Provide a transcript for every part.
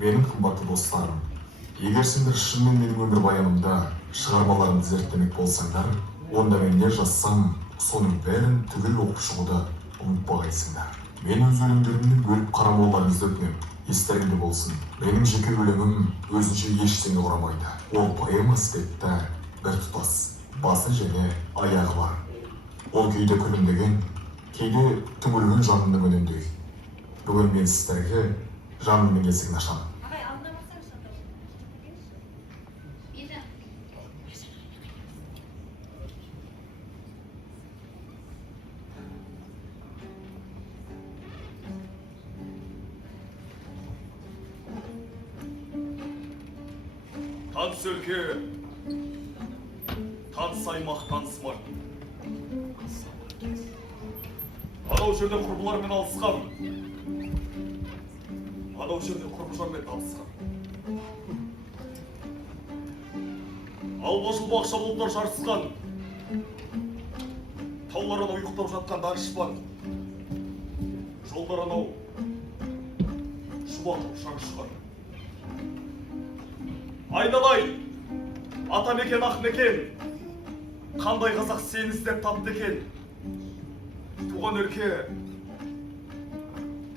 Менің қымбатты достарым, егер сендер шынымен менің өмір баянымда шығармаларымды зерттемек болсаңдар, онда мен не жазсам, соның бәрін түгел оқып шығуды ұмытпағайсыңдар. Мен өз өлеңдерімді бөліп қарамауларыңызды өтінемін. Естеріңде болсын, менің жеке өлеңім өзінше ештеңе құрамайды. Ол поэма іспетті, біртұтас, басы және аяғы бар. Ол кейде күлімдеген, кейде түңілген жанымның үніндей. Бүгін мен сіздерге жанымның есігін ашамын. Таныс өлке, таныс аймақ, таныс май. Анау жерде құрбылармен алысқан. Анау жерде құрбыжанмен табысқан. Алба-жұлба бақша бұлттар жарысқан. Таулар анау ұйықтап жатқан данышпан. Жолдар анау шұбатып шаңшыған. Айналай, ата мекен ақ мекен, қандай қазақ сені іздеп тапты екен. Туған өлке,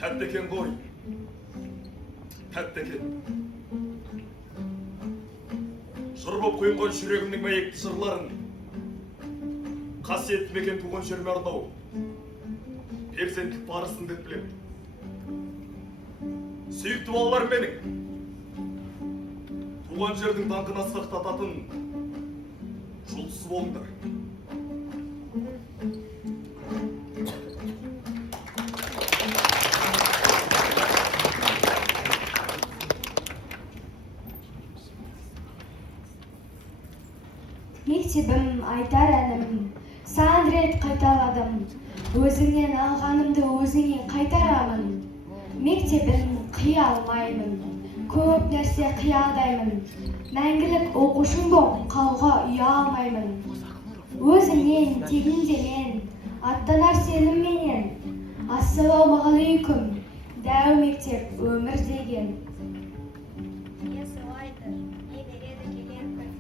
тәтті екен ғой, тәтті екен. Жыр боп құйылған жүрегімнің мәйекті жырларын, қасиетті мекен туған жеріме арнау, перзенттік парызым деп білем. Сүйікті балалар менің, туған жердің даңқын асқақтататын жұлдызы болыңдар. Мектебім айтар әнім, сан рет қайталадым, өзіңнен алғанымды өзіңе қайтарамын. Мектебін қия алмаймын, көп нәрсе қиялдаймын, мәңгілік оқушың боп қалға ұя алмаймын. Өзіңнен тегінде мен, аттанар сенімменен, ассалаумағалейкум, дәу мектеп өмір деген. Не сыйлайды, не береді келер күн.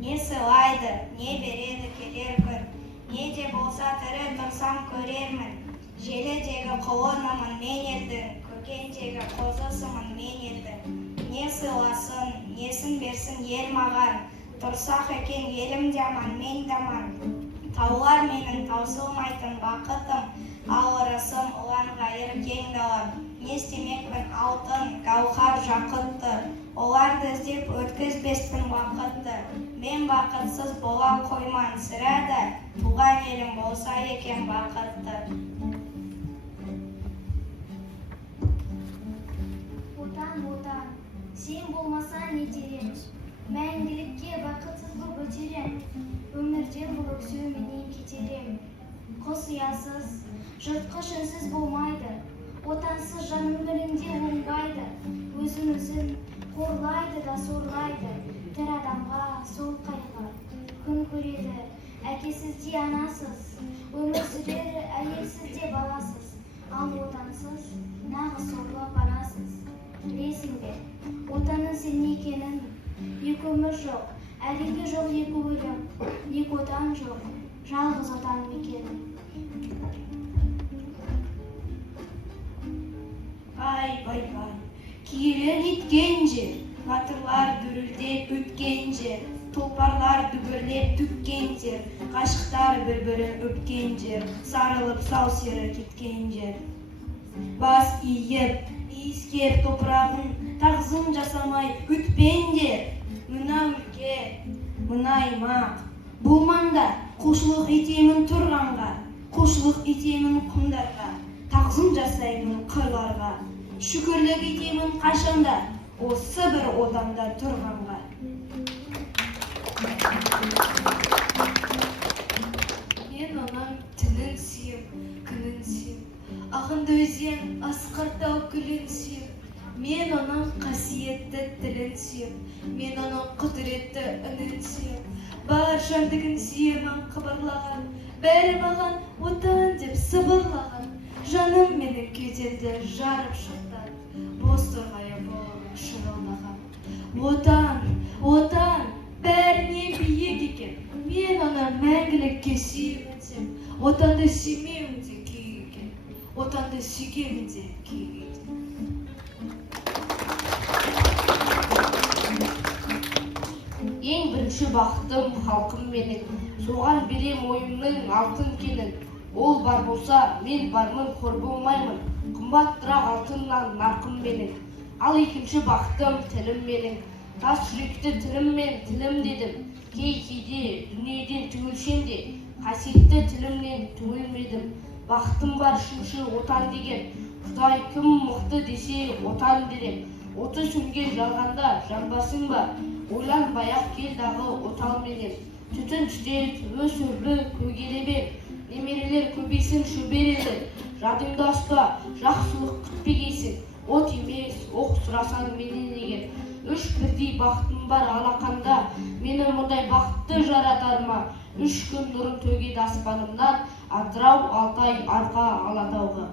Не сыйлайды, не береді келер күн. Не де болса тірі тұрсам көрермін. Желідегі құлынымын мен елдің, көкендегі қозысымын мен елдің. Не сыйласын, несін берсін ел маған, тұрсақ екен елім де аман, мен де аман. Таулар менің таусылмайтын бақытым, ал ырысым ұлан ғайыр кең далам. Не істемекпін алтын, гауһар жақұтты, оларды іздеп өткізбеспін уақытты. Мен бақытсыз бола қойман сірә да, туған елім болса екен бақытты. Отан, сен болмасаң не терем, мәңгілікке бақытсыз боп өтерем, өмірден бұл өксуменен кетерем. Құс ұясыз, жыртқыш үнсіз болмайды, отансыз жаным бірінде оңбайды, өзін қорлайды да сорлайды, тір адамға сол қайғы. Күн көреді, әкесіз де анасыз, өмір сүрер әйелсіз де баласыз, ал отансыз нағыз сорлы панасыз. Білесің бе, отанның сен екенін, екі өмір жоқ, әлемде жоқ екі өлім, екі отан жоқ, жалғыз отан мекенің. Бай, киелі неткен жер, батырлар дүрілдеп өткен жер, тұлпарлар дүбірлеп түккен жер, ғашықтар бір-бірін өпкен жер, сарылып сау сері кеткен жер. Бас иіп, иіскеп топырағын тағзым жасамай өтпеңдер. Мына өлке, мына аймақ, бұл маңда құлшылық етемін тұрғанға, құлшылық етемін құмдарға, тағзым жасаймын қырларға, шүкірлік етемін қашанда, осы бір отанда тұрғанға. Мен оның түнін сүйіп, күнін сүйіп, ағынды өзен асқақтау күлін сүйіп, мен оның қасиетті тілін сүйіп, мен оның құдіретті үнін сүйіп, бар жәндігін сүйемін қыбырлаған, бәрі маған отан деп сыбырлаған, жаным менің кеудемді жарып шықтан, бос тұр Отан, бәрінен биік екен. Мен оны мәңгілікке сүйемін, отанды сүймеуім де күйік екен. Отанды сүйгемін де күйік екен. Ең бірінші бақытым халқым менің, соған берем ойымның алтын кенін. Ол бар болса, мен бармын, қор болмаймын, қымбаттырақ алтыннан нарқым менің. Ал екінші бақытым тілім менің, тас жүректі тіліммен тілім дедім. Кейде дүниеден түгілсем де, қасиетті тілімнен түгілмедім. Бақытым бар үшінші отан деген, Құдай кім мықты десе отан дерем. Оты сөнген жалғанда жанбасың ба, ойланбай-ақ кел дағы отал менен. Түтін түтет, өсірлі көгеребе, немерелер көбейсін шөберелі. Жадыңда ұста, жақсылық күтпегейсің, от емес, оқ сұрасаң менен егер. Үш бірдей бақытым бар алақанда, мені мұндай бақытты жаратар ма? 3 күн нұрын төгеді аспанымнан, Атырау, Алтай, арқа Алатауға.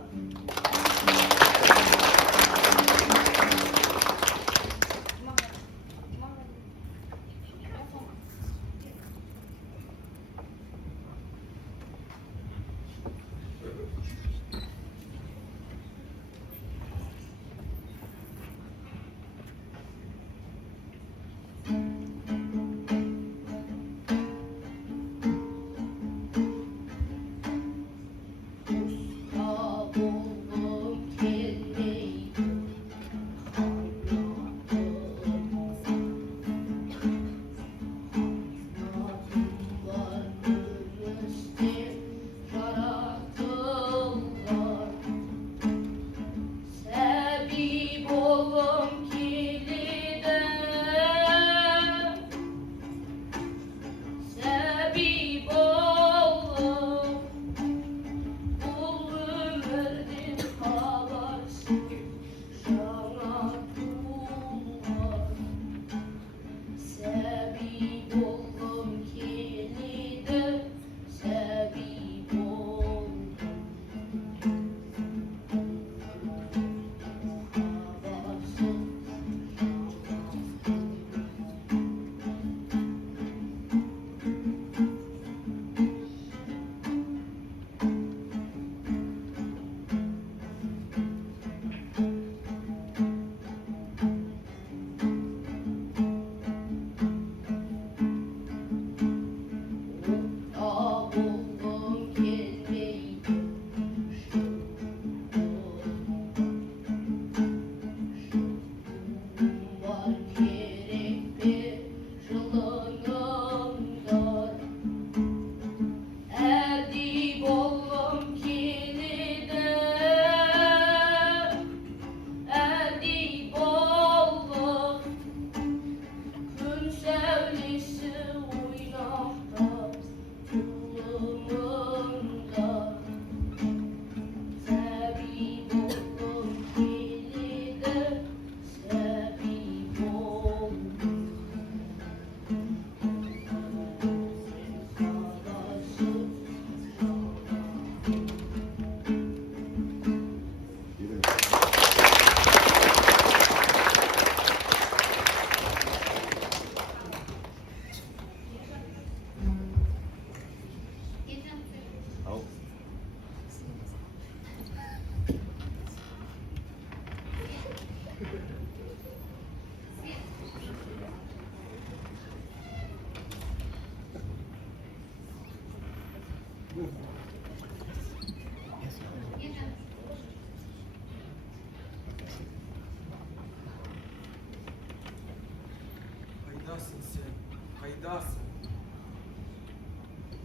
Қайдасың сен? Қайдасың?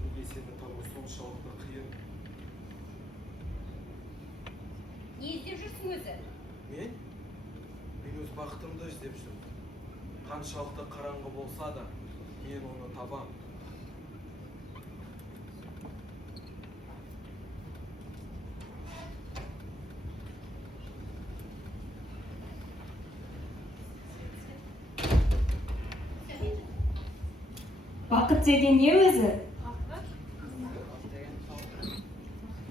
Неге сені табу соншалықты қиын? Не іздеп жүрсің өзі? Мен өз бақытымды іздеп жүрмін. Қаншалықты қараңғы болса да, мен оны табам. Бақыт деген не өзі?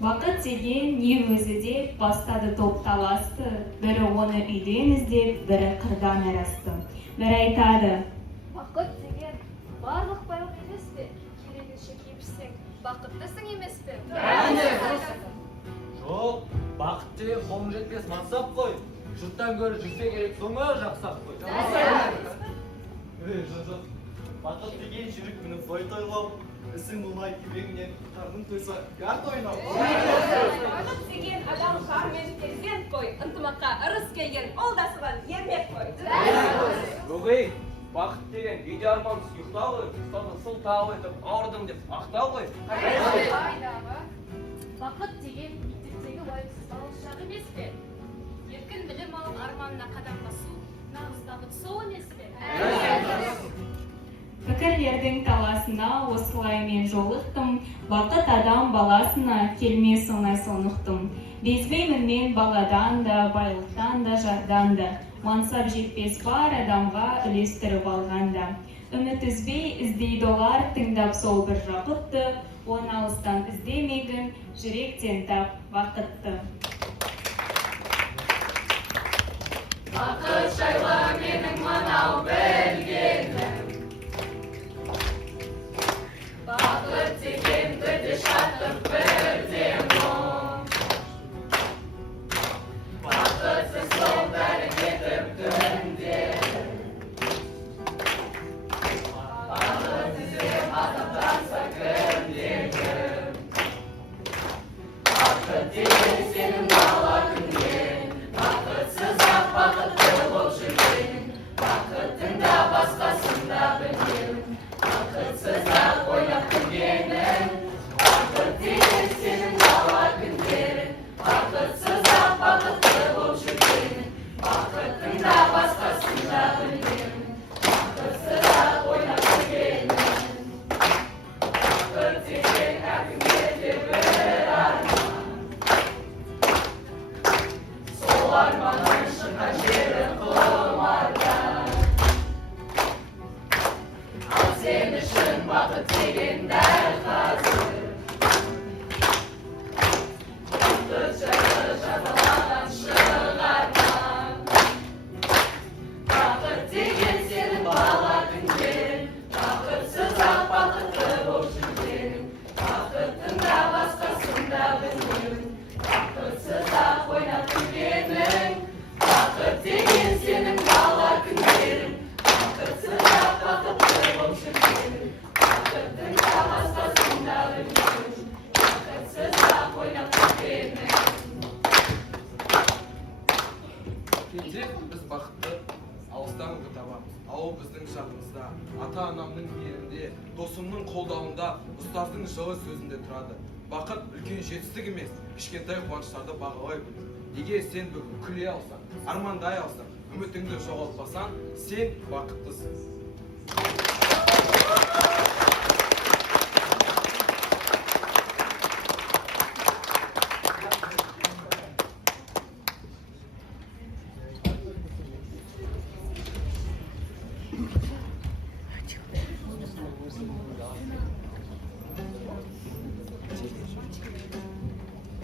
Бақыт деген не өзі деп бастады топ таласты. Бірі оны үйден іздеп, бірі қырдан арасты. бір айтады: Бақыт деген барлық байлық емес пе? Керегінше кепсең, бақыттысың емес пе? Жоқ, бақыт деген қолың жетпес мансап қой. Жұрттан гөрі жүрсе керек соңы жақсақ қой. Жоқ. Бақыт деген жүрек мініп той тойлау, ісің оңай кебегінен қарның тойса гард ойнау. Бақыт деген адам шар мен перзент қой. Ынтымаққа ырыс келген ол да соған ермек қой. Бөгей, бақыт деген үйде армансыз ұйықтау ғой, соны сылтау етіп ауырдым деп ақтау ғой. Бақыт деген мектептегі уайымсыз шағы емес пе? Еркін білім алып арманына қадам басу, нағыз бақыт сол емес пе? Пікірлердің таласына осылай мен жолықтым, бақыт адам баласына келмес оңай сонықтым. Безбеймін мен баладан да, байлықтан да, жардан да, мансап жетпес бар адамға үлестіріп алғанда. Үміт үзбей іздейді олар тыңдап сол бір жақытты, оны алыстан іздемегін, жүректен тап бақытты. Бақыт жайлы менің мынау білгенім, бақыт деген бірде шаттық, бірде мұң. Бақытсыз сол бәрі кетіп түнде, бақыт іздеп азаптанса кімде-кім. Бақыт деген сенің бала күнген, бақытсыз-ақ бақытты болып жүрген, бақыттың да басқасын да білген, бақытсыз-ақ ойнап күлгенің. Бақыт деген сенің бала күндерің, бақытсыз-ақ бақытты болып жүрген, бақыттың да басқасын да білген, бақытсыз-ақ ойнап күлгенің. Бақыт деген әркімге де бір арман, сол арманның шыққан жері құмардан. Ал сен үшін бақыт деген дәл қазір, бақыт жайлы жазалаған шығарман. Бақыт деген сенің бала күндерің, бақытсыз-ақ бақытты болып жүргенің, бақыттың да басқасын да білмеуің, бақытсыз-ақ ойнап күлгенің. Бақыт деген сенің бала күндерің, бақытсыз-ақ бақытты болып жүргенің, бақыттың да басқасын да білмеуің, бақытсыз-ақ ойнап күлгенің. Кетсек біз бақытты алыстан гөрі табамыз. Ал біздің жағымызда, ата-анамның мейірімінде, досымның қолдауында, ұстаздың жылы сөзінде тұрады. Бақыт үлкен жетістік емес, кішкентай қуаныштарды бағалай біл. Егер сен бүгін күле алсаң, армандай алсаң, үмітіңді жоғалтпасаң, сен бақыттысың.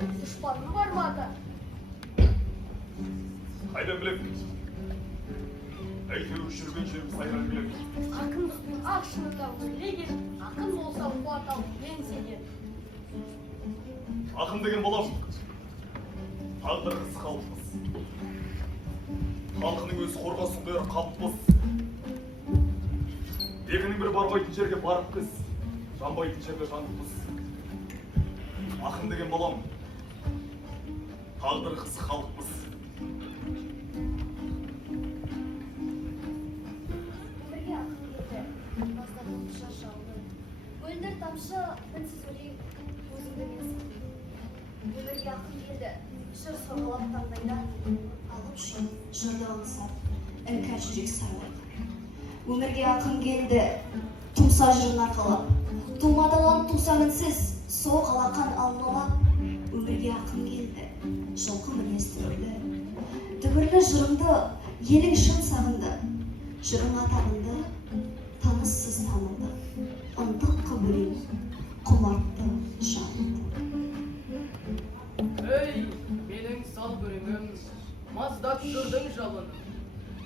Дұшпаны бар ма ата? Қайдан білем? Әйтеуір жүрген жерім сайран білем. Ақындықтың ақ шыңында өрлеген, ақын болса қуат алып мен сенен. Ақын деген балам, тағдырғысы қалыппыз. Халқының өзі қорғасын қойар қалыппыз. Екінің бір бармайтын жерге барып біз, жанбайтын жерге жаныппыз. Ақын деген балам, тағдырғысы қалыппыз. Өмірге ақын келді, бастаған шаршаудың. Мөлдір тамшы, үнсіз өлең, өзіңді мен сақтым. Өмірге ақын келді, жыр сорғалап таңдайда. Алып шын, жырды аңсап, іңкәр жүрек сарылып. Өмірге ақын келді, тұмса жырын арқалап. Тумадалан туса мінсіз, сол қалақан алмалап. Өмірге ақын келді, жылқы мінез түрлі. Дүбірлі жырыңды, елің шын сағынды. Жырыңа табынды, таныссыз танылды. Ынтық қыбылың, құмартты жанды. Ей, менің сал көреңім, маздап жырдың жалын.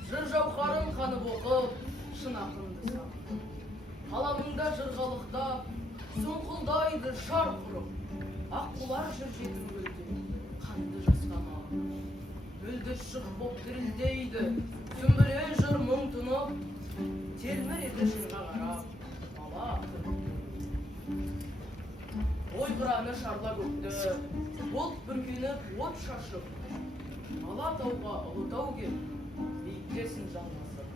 жыр жауһарын қанып оқып, шын ақынды сағынып. Қаламыңда жырғалықтап, сұңқылдайды жар құрып, аққулар жүр жетім көлде, қанды жасқама. Бүлдір шық боп дірілдейді, сүмбіле жыр мұң тұнып, телміреді жырға қарап, бала ақын. Ой қыраны шарла көкті, бұлт бүркеніп, от шашып, ала тауға ұлытау кеп, биіктесін жалғасып.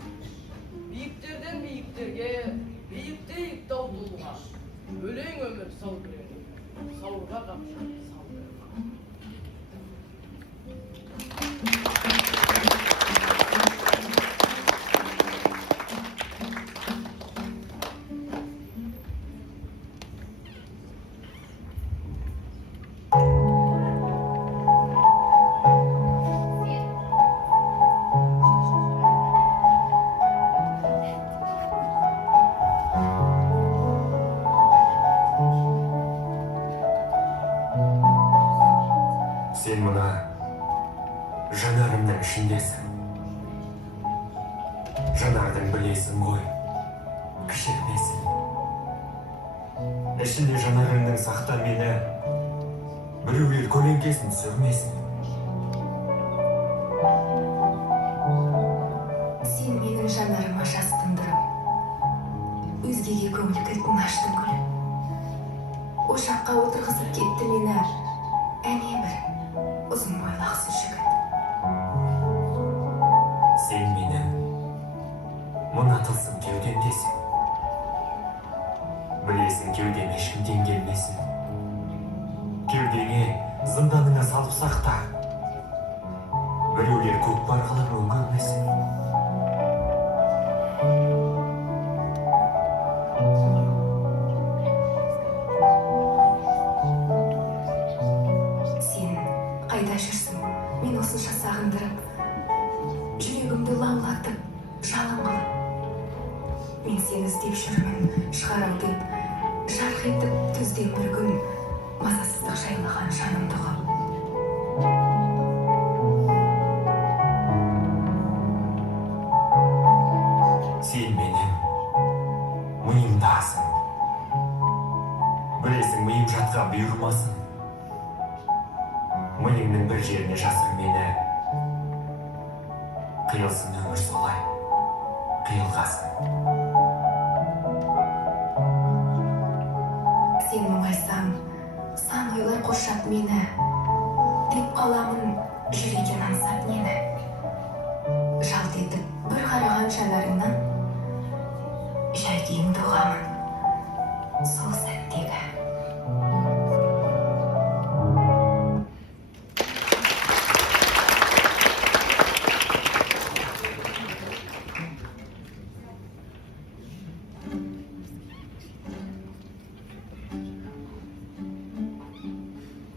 Биіктерден биіктерге, биіктейік тау тұлға, өлең өмір сау күреңі, сауырға қапшы сау күреңі. Сен мұна жанарымның ішіндесің. Жанардың білесің ғой, кішірмесін. Ішінде жанарыңның сақта мені, біреулер көлеңкесін сүрмесін. Сен менің жанарыма жас тұндырып, өзгеге көңіл кілтін аштың гүлім. Ошаққа отырғызып кетті мені, әне бір ұзын бойлы ақсыз жігіт. Сен менің мұна тылсым кеудемдесің. Білесің, кеудем ешкімден келмесін. Кеудеңе зынданыңа салып сақта, біреулер көкпар қылып өңгермесін. Сен қайда жүрсің? Мен осынша сағындырып, жүрегімді лаулатып, жалын қылып. Мен сені іздеп жүрмін, шығарам деп, жарқ етіп түзден бір күн, мазасыздық жайлаған жанымды қып. Сен менің миымдасың. Білесің, миым жатқа бұйырмасын. Миыңның бір жеріне жасыр мені. Қиылсын өмір солай, қиылғасын. Сен мұңайсаң, сан ойлар қоршап мені, деп қаламын жүректен аңсап нені. Жалт етіп бір қараған жанарыңнан, жай күйіңді ұғамын сол сәттегі.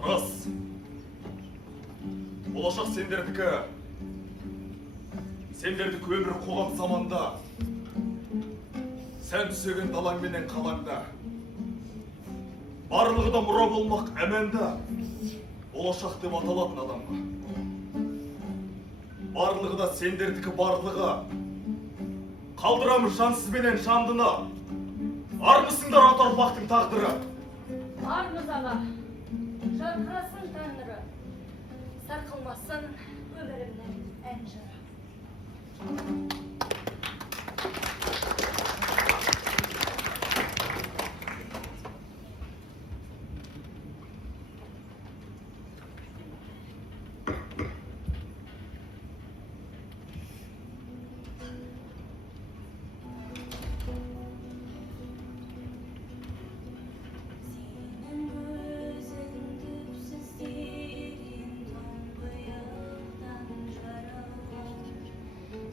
Рас. Болашақ сендердікі. Сендердікі өмір қоғам заманда. Сән түсеген далаң менен қалаңда. Барлығы да мұра болмақ әмәнда. Болашақ деп аталатын адамға. Барлығы да сендердікі барлығы. Қалдырамыз жансыз менен жандыны. Армысыңдар ата ұрпақтың тағдыры. Армыз аға, жарқырасын тәңірі, сарқылмасын өмірімнің ән жыры.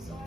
Son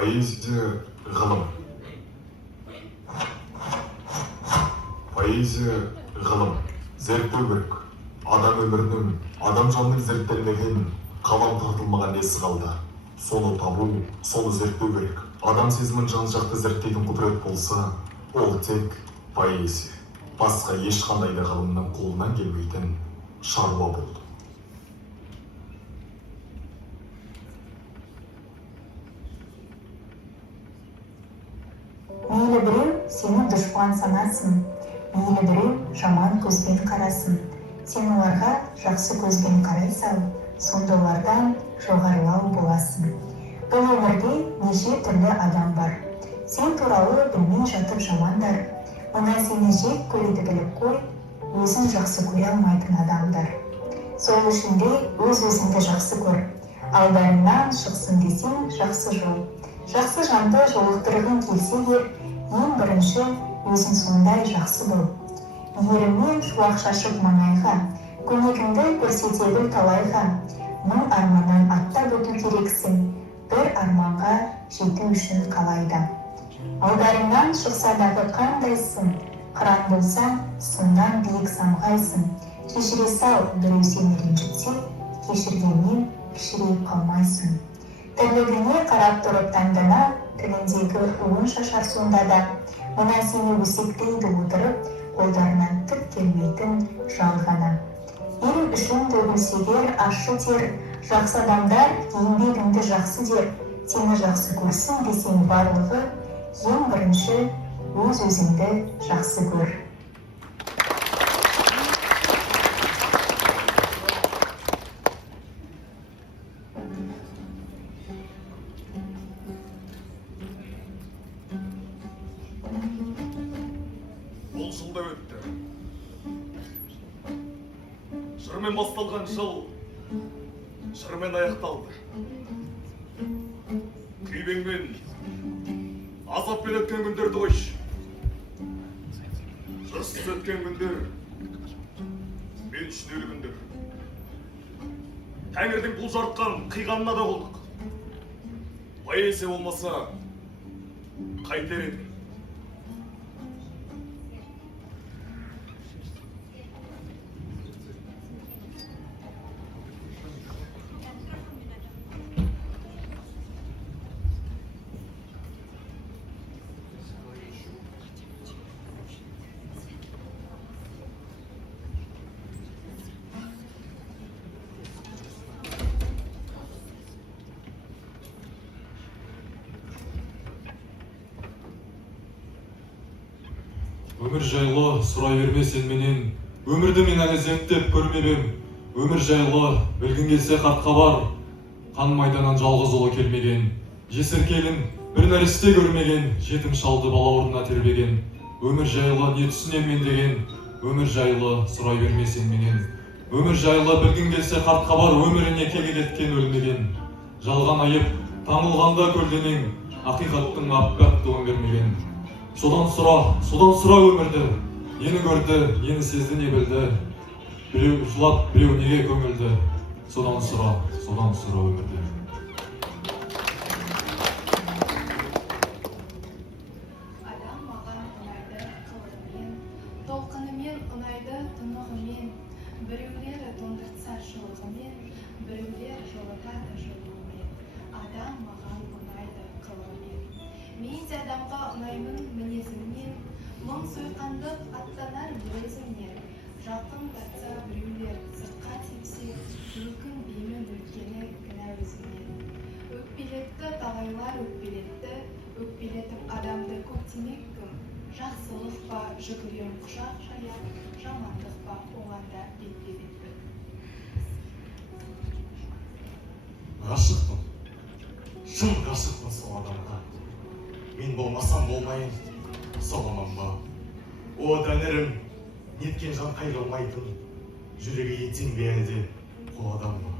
Поэзия ғылым. Поэзия ғылым. Зерттеу керек. Адам өмірінің, адам жанының зерттелмеген, қалам тартылмаған несі қалды. Соны табу, соны зерттеу керек. Адам сезімін жан-жақты зерттейтін құдірет болса, ол тек поэзия. Басқа ешқандай да ғылымның қолынан келмейтін шаруа болды. Мейлі біреу сені дұшпан санасын, мейлі біреу жаман көзбен қарасын. Сен оларға жақсы көзбен қарай сал, сонда олардан жоғарылау боласың. Бұл өмірде неше түрлі адам бар. Сен туралы білмей жатып жамандар. Мына сені жек көреді біліп қой, өзін жақсы көре алмайтын адамдар. Сол үшін де өз-өзіңді жақсы көр. Алдарыңнан шықсын десең жақсы жол. Жақсы жанды жолықтырғың келсе ер, ең бірінші өзің сондай жақсы бол. Ерімен шуақ шашып маңайға, көмегіңді көрсете біл талайға. Мың арманнан аттап өту керексің, бір арманға жету үшін қалайда. Алдарыңнан шықса дағы қандайсың, қыран болсаң, сыннан биік самғайсың. Кешіре сал, біреу сені ренжітсе, кешіргеннен кішірейіп қалмайсың. Тірлігіне қарап тұрып таңдана, тіліндегі уын шашар сонда да. Мына сені өсектейді отырып, қолдарынан түк келмейтін жан ғана. Ел үшін төгілсегер ащы тер, жақсы адамдар еңбегіңді жақсы дер. Сені жақсы көрсін десең барлығы, ең бірінші өз-өзіңді жақсы көр. Бұл жылда өтті. Жырмен басталған жыл жырмен аяқталды. Күйбеңмен, азаппен өткен күндерді қойшы. Жырсыз өткен күндер мен үшін өлі күндер. Тәңірдің бұл жарыққан қиғанына да болдық. Поэзия болмаса қайтер едім. Өмір жайлы сұрай берме сен менен, өмірді мен әлі зерттеп көрмебем. Өмір жайлы білгің келсе хатқа бар, қан майданнан жалғыз ұлы келмеген. Жесір келін бір нәресте көрмеген, жетім шалды балауырына тербеген. Өмір жайлы не түсінем мен деген, өмір жайлы сұрай берме сен менен. Өмір жайлы білгің келсе хатқа бар, өміріне кегелеткен өлмеген. Жалған айып таңылғанда көлденең, ақиқаттың аппақ туын бермеген. Содан сұра өмірді, нені көрді, нені сезді, не білді. Біреу жылап, біреу неге көңілді. Содан сұра өмірді. Адам маған ұнайды қылығымен, толқынымен ұнайды тұнығымен. Біреулері тоңдыртса шылығымен, біреулер жылытады жылуымен. Адам маған ұнайды қылығымен. Мен де адамға ұнаймын мінезімнен, мұң сойқандық аттанар бір өзімнен. Жақын тартса біреулер сыртқа тепсе, өкінбеймін өткені кінә өзімнен. Өкпелетті талайлар өкпелетіп адамды көктемек кім. Жақсылық па жүгірем құшақ жаяп, жамандық па оғанда бетпе-бетпін. Ғашықпын, шын ғашықпын сол адамға. Мен болмасам болмайын, сол аманға. О тәңірім, неткен жан қайрылмайтын, жүрегі етсең бе әлде қол адамға.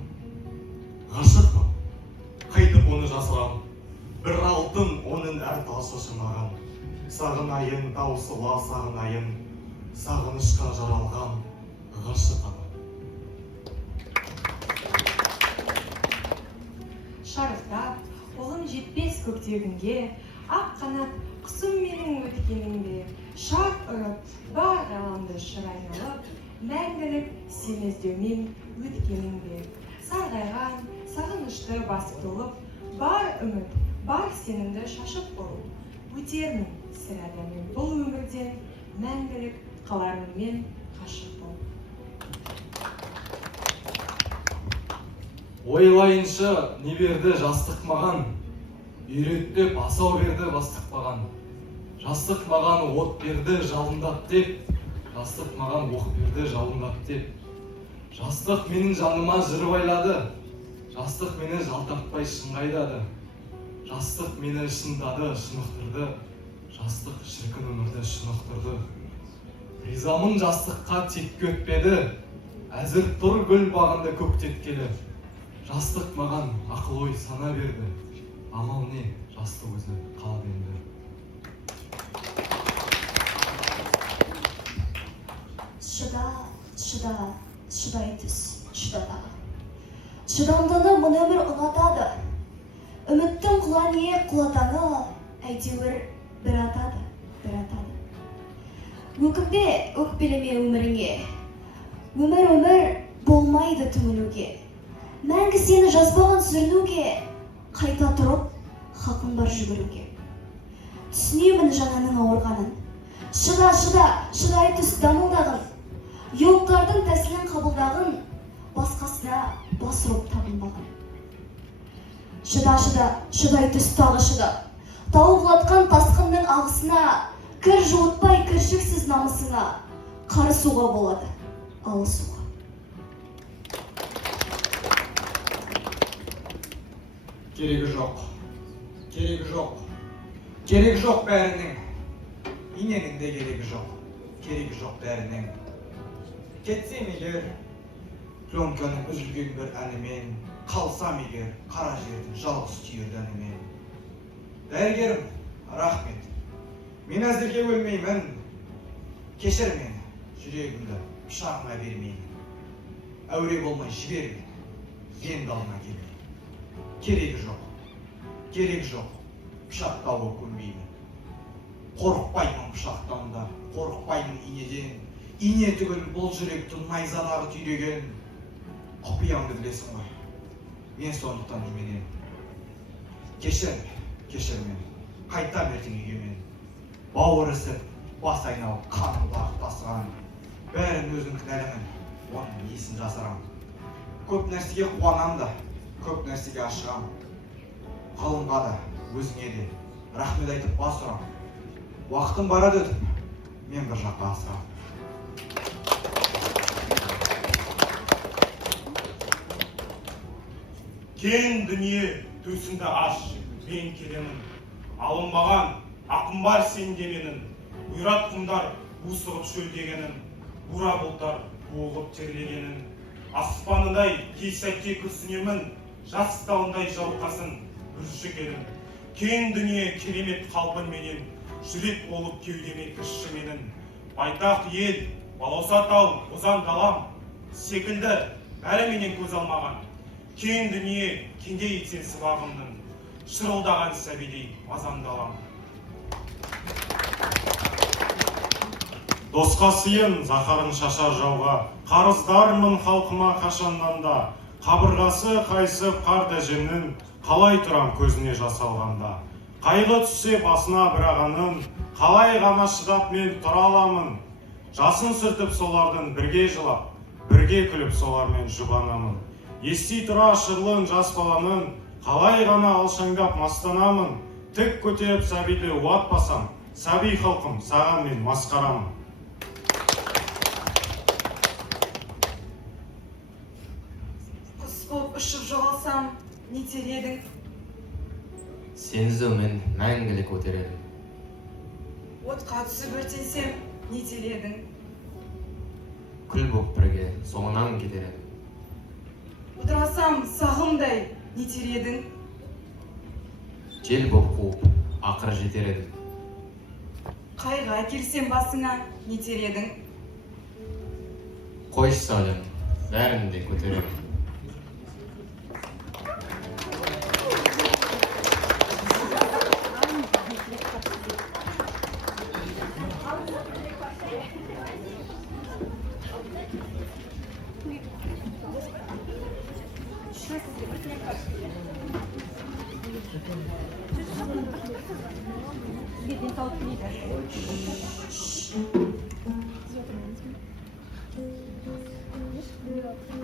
Ғашықпын, қайтып оны жасырам, бір алтын оның әр ташы маған. Сағынайын, таусыла сағынайын, сағынышқа жаралған ғашық адам. Шарықтап, қолым жетпес көктегінге, ақ қанат құсым менің өткеніңде, шат ұрып, бар ғаламды шыр айналып, мәңгілік сен іздеумен өткеніңде. Сарғайған, сағынышты басып толып, бар үміт, бар сенімді шашып болып, өтермін сірәді мен бұл өмірден, мәңгілік қалармын мен қашып болып. Ойлайынша не берді жастық маған, үйретті басау берді бастық маған. Жастық маған от берді жалындап деп, жастық маған оқ берді жалындап деп. Жастық менің жаныма жыр байлады, жастық мені жалтартпай шынға айдады. Жастық мені шындады, шынықтырды, жастық шіркін өмірді шынықтырды. Ризамын жастыққа текке өтпеді, әзір тұр гүл бағында көктеткелі. Жастық маған ақыл ой сана берді, амал не жастық өзі қалап енді. Шыдай түс, шыдада. Шыдамдыны мұн өмір ұнатады. Үміттің құлание құлатаны, әйтеуір бір атады. Өкінбе, өкпелеме өміріңе. Өмір болмайды түңілуге. Мәңгі сені жазбаған сүрінуге, қайта тұрып, хақың бар жүгіруге. Түсінемін жананың ауырғанын. Шыдай түс дамылдағын. Йоқтардың тәсілін қабылдағын, басқасына бас ұрып табынбағын. Шыдай түс тағы шыда. Тау құлатқан тасқынның ағысына, кір жуытпай кіршіксіз намысына, қарысуға болады, алысуға. Керегі жоқ бәрінің, иненің де керегі жоқ бәрінің. Кетсем егер, пленканың үзілген бір әнімен, қалсам егер, қара жердің жалғыз түйірді әнімен. Дәрігерім, рахмет, мен әзірге өлмеймін, кешір мені, жүрегімді пышағыңа бермеймін. Әуре болмай жібер мені, енді алма келмей. Керегі жоқ, пышақтауға көнбеймін. Қорықпаймын пышақтан да, қорықпаймын инеден. Ине түгіл бұл жүректің найзадағы түйреген. Құпиямды білесің ғой, мен сондықтан жүрменен. Кешір мені, қайтам ертең үйге мен. Бауыр ісіп, бас айналып, қаным бағып тасыған. Бәрін өзің кінәлімін, оның несін жасырам. Көп нәрсеге қуанам да, көп нәрсеге ашығам. Ғалымға да, өзіңе де рахмет айтып бас ұрам. Уақытым барады өтіп, мен бір жаққа асырам. Кен дүние төсінде аш, мен келемін. Алынбаған, ақым бар сенде менің. Бұйрат құмдар бұсығып шөлдегенін, бура бұлттар боғып терлегенін. Аспанындай кей сәтке күрсінемін, жас тауындай жауқасын бүршігенін. Кен дүние керемет қалпын менен, жүрек болып кеудеме кірші менің. Байтақ ел, балауса тау, ұзан далам, секілді бәрі менен көз алмаған. Кен дүние кеңдей етсен сыбағымның, шырылдаған сәбедей мазамдалам. Досқа сыйын захарын шашар жауға, қарыздармын халқыма қашаннан да, қабырғасы қайсып қар дәжемнің, қалай тұрам көзіне жас алғанда. Қайғы түссе басына бір ағаның, қалай ғана шыдап мен тұра аламын. Жасын сүртіп солардың бірге жылап, бірге күліп солармен жұбанамын. Ести тұра шырлың жас баланың, қалай ғана алшаңдап мастанамын. Тік көтеріп сәбиді уатпасам, сәби халқым саған мен масқарамын. Құс болып ұшып жоғалсам, не тер едің? Сен іздеумен мәңгілік өтер едім. Отқа түсіп өртенсем, не тер едің? Күл боп бірге соңынан кетер едім. Отырасам сағымдай, не тер едің? Жел боп қуып, ақыры жетер едім. Қайға келсем басыңа, не тер едің? Қойшы сәулем, бәрін де көтер едім.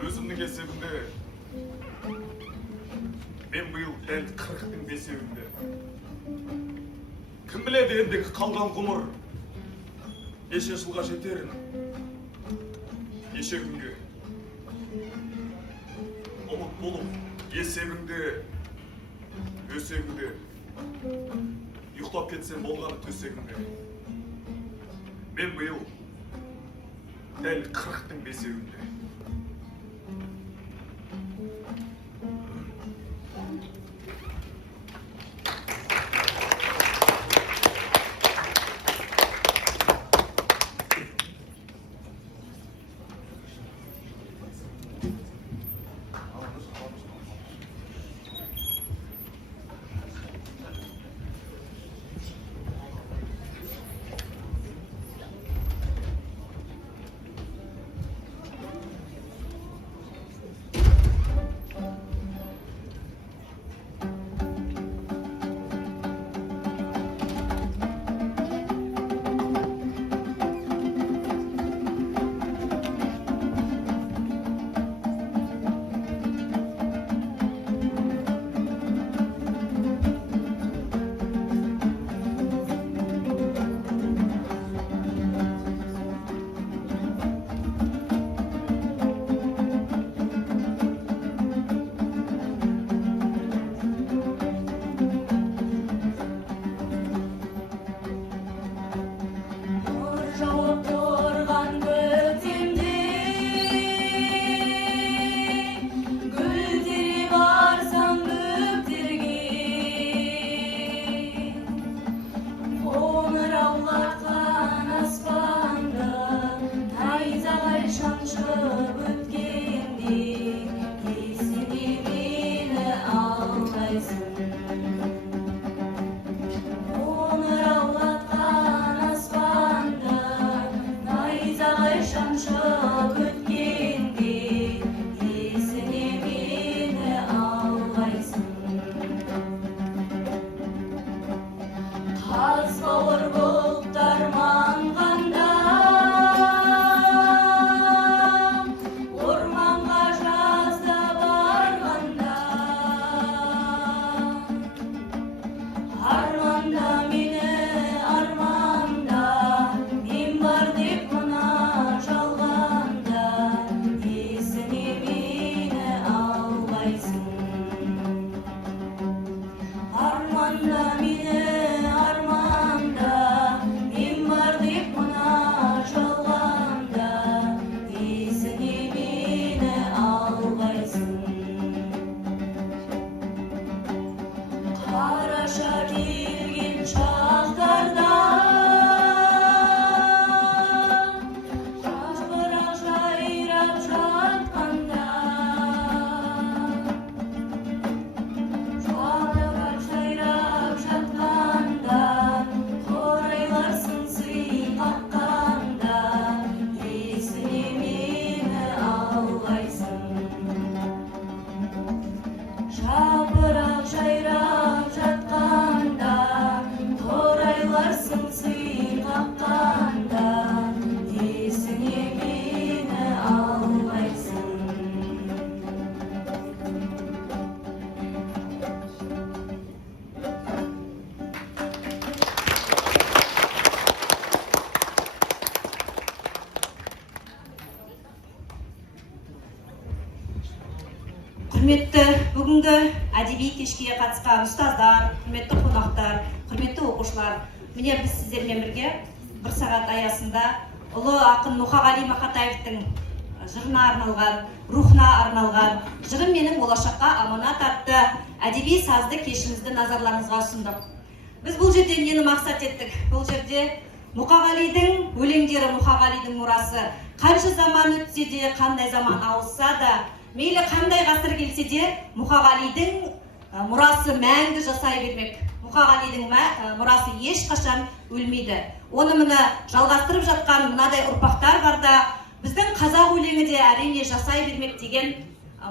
Өзімнің есебімде мен биыл дәл 40-тың бесеуінде. Кім біледі ендігі қалған ғұмыр неше жылға жетерін, неше күнге. Ұмыт болып есебіңде, өсегіңде, ұйықтап кетсем болғаны төсегіңде. Мен биыл дәл 40-тың бесеуінде. Құрметті бүгінгі әдеби кешке қатысқан ұстаздар, құрметті қонақтар, құрметті оқушылар, міне біз сіздермен бірге бір сағат аясында ұлы ақын Мұқағали Мақатаевтың жырына арналған, рухына арналған «Жырым менің болашаққа аманат» атты әдеби сазды кешімізді назарларыңызға ұсындық. Біз бұл жерде нені мақсат еттік? Бұл жерде Мұқағалидың өлеңдері, Мұқағалидың мұрасы қанша заман өтсе де, қандай заман ауысса да, мейлі қандай ғасыр келсе де, Мұқағалидың мұрасы мәңгі жасай бермек. Мұқағалидың мұрасы ешқашан өлмейді. Оны мына жалғастырып жатқан мынадай ұрпақтар барда, біздің қазақ өлеңі де әрине жасай бермек деген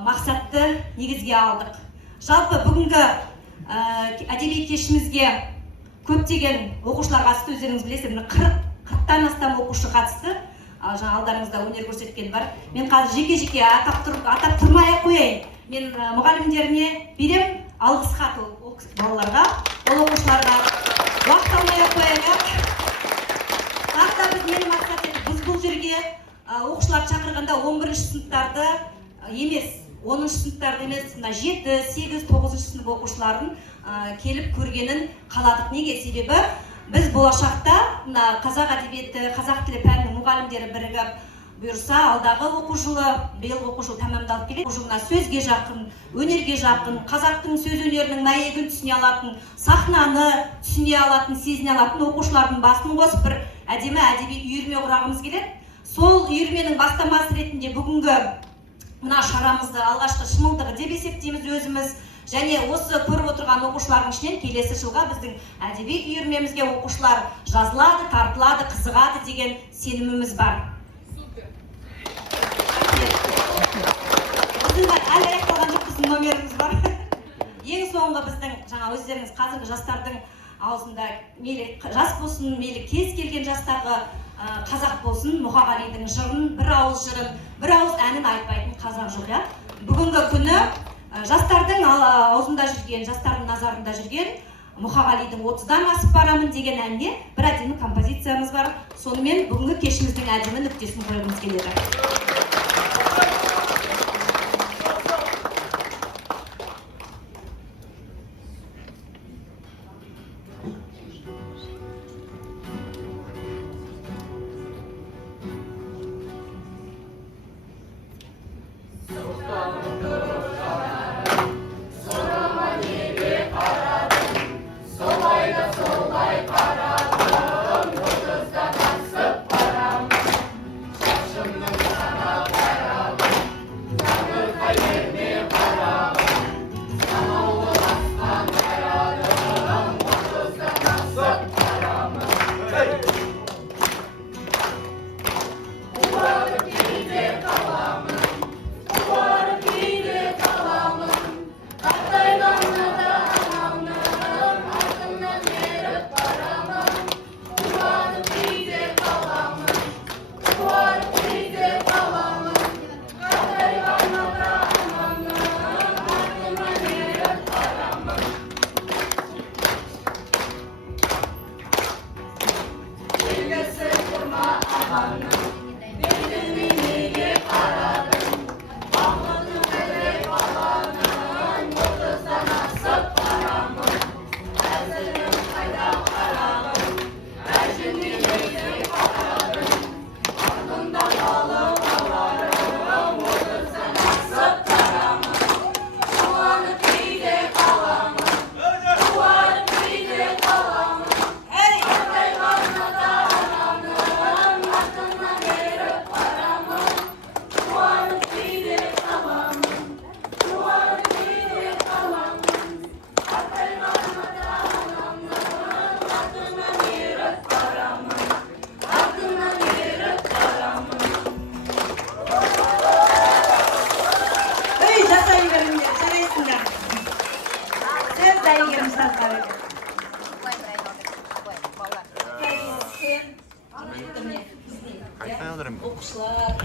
мақсатты негізге алдық. Жалпы бүгінгі әдеби кешімізге көптеген оқушылар қатысты. Өздеріңіз білесіздер, 40-тан астам оқушы қатысты. Жаңа алдарыңызда өнер көрсеткен бар. Мен қазір жеке-жеке атап тұрмай қояйын. Мен мұғалімдеріне берем алғыс хат ол балаларға, ол оқушыларға. Уақыт алмай қояйық. Тағы біз нені мақсат етіп, біз бұл жерге оқушылар шақырғанда 11-ші сыныптарды емес, 10-ші сыныптарды емес, 7, 8, 9-ші сынып оқушыларын келіп көргенін қаладық. Неге? Себебі біз болашақта қазақ әдебиеті, қазақ тілі пәнінің мұғалімдері бірігіп бұйырса, алдағы оқу жылы, биылғы оқу жылы тәмамдалып келеді. Оқу жылына сөзге жақын, өнерге жақын, қазақтың сөз өнерінің мәйегін түсіне алатын, сахнаны түсіне алатын, сезіне алатын оқушылардың басын қосып бір әдемі әдеби үйірме құрағымыз келеді. Сол үйірменің бастамасы ретінде бүгінгі мына шарамызды алғашқы шымылдығы деп есептейміз өзіміз. Және осы көріп отырған оқушылардың ішінен келесі жылға біздің әдеби үйірмемізге оқушылар жазылады, тартылады, қызығады деген сеніміміз бар. Біздің әлі аяқталған жоқ, біздің номеріміз бар. Ең соңғы біздің жаңа өздеріңіз қазіргі жастардың аузында мейлі жас болсын, мейлі кез келген жастағы қазақ болсын, Мұқағалидың жырын, бір ауыз жырын, бір ауыз әнін айтпайтын қазақ жоқ. Бүгінгі күні жастардың аузында жүрген, жастардың назарында жүрген Мұқағалидың 30-дан асып барамын деген әнде бір әдемі композициямыз бар. Сонымен бүгінгі кешіміздің әдемі нүктесін қойғымыз келеді. Оқушылар,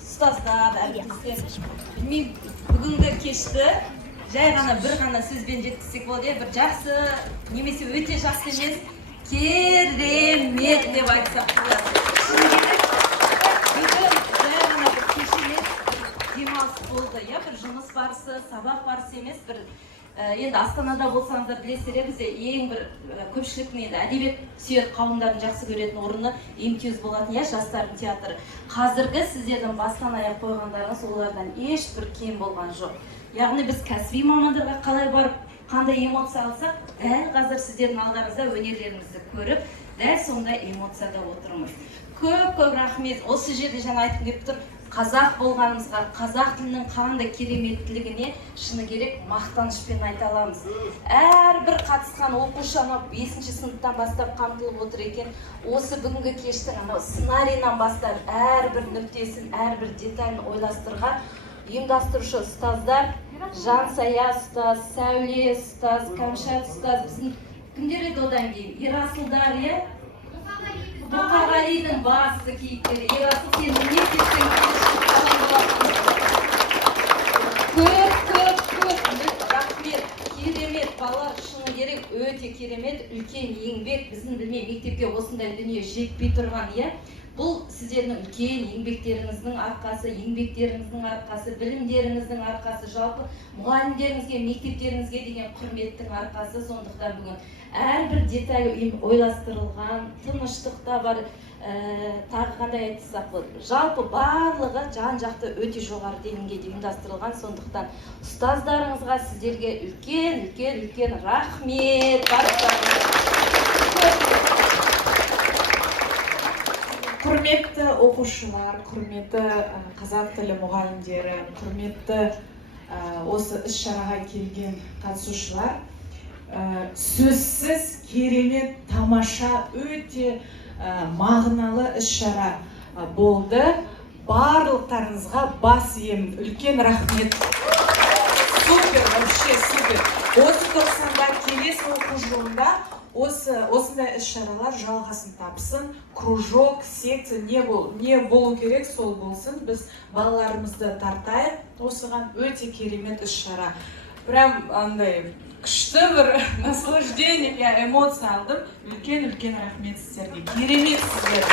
ұстаздар, әріптестер, білмеймін, бүгінгі кешті жай ғана бір ғана сөзбен жеткізсек болады, бір жақсы, немесе өте жақсы емес, керемет деп айтсақ болады. Бүгін жай ғана бір кеш емес, демалыс болды, бір жұмыс барысы, сабақ барысы емес, бір енді Астанада болсаңыздар білесіздер, бізде ең бір көпшіліктің енді әдебиет сүйер қауымдардың жақсы көретін орны МТУЗ болатын, жастардың театры. Қазіргі сіздердің бастан аяқ қойғандарыңыз олардан ешбір кем болған жоқ. Яғни біз кәсіби мамандарға қалай барып, қандай эмоция алсақ, дәл қазір сіздердің алдарыңызда өнерлеріңізді көріп, дәл сондай эмоцияда отырмыз. Көп рахмет. Осы жерде жаңа айтқым келіп тұр, қазақ болғанымызға, қазақ тілінің қандай кереметтілігіне шыны керек мақтанышпен айта аламыз. Әрбір қатысқан оқушы 5-ші сыныптан бастап қамтылып отыр екен. Осы бүгінгі кештің сценарийынан бастап әрбір нүктесін, әрбір деталін ойластырған ұйымдастырушы ұстаздар, Жансая ұстаз, Сәуле ұстаз, Кәмшат ұстаз, біздің кімдер еді одан кейін? Ерасылдар, иә? Мұқағалидың басты кейіпкері. Ерасыл, сен мектептен көп, рахмет, керемет, балалар шыны керек, өте керемет, үлкен еңбек, біздің білмей мектепке осындай дүние жетпей тұрған, иә? Бұл сіздердің үлкен еңбектеріңіздің арқасы, білімдеріңіздің арқасы, жалпы мұғалімдеріңізге, мектептеріңізге деген құрметтің арқасы. Сондықтан бүгін әрбір деталь ойластырылған, тыныштық та бар, тағы қандай айтсақ болады. Жалпы барлығы жан-жақты өте жоғары деңгейде ұйымдастырылған. Сондықтан ұстаздарыңызға сіздерге үлкен рахмет. Құрметті оқушылар, құрметті қазақ тілі мұғалімдері, құрметті осы іс-шараға келген қатысушылар, сөзсіз керемет, тамаша, өте мағыналы іс-шара болды. Барлықтарыңызға бас иемін, үлкен рахмет. Супер, вообще супер. Осы тоқсанда келесі оқу жылында осындай іс-шаралар жалғасын тапсын. Кружок, секция не болу керек, сол болсын. Біз балаларымызды тартайық. Осыған өте керемет іс-шара. Прям андай күшті бір наслаждение, эмоция алдым. Үлкен рахмет сіздерге. Керемет сіздер.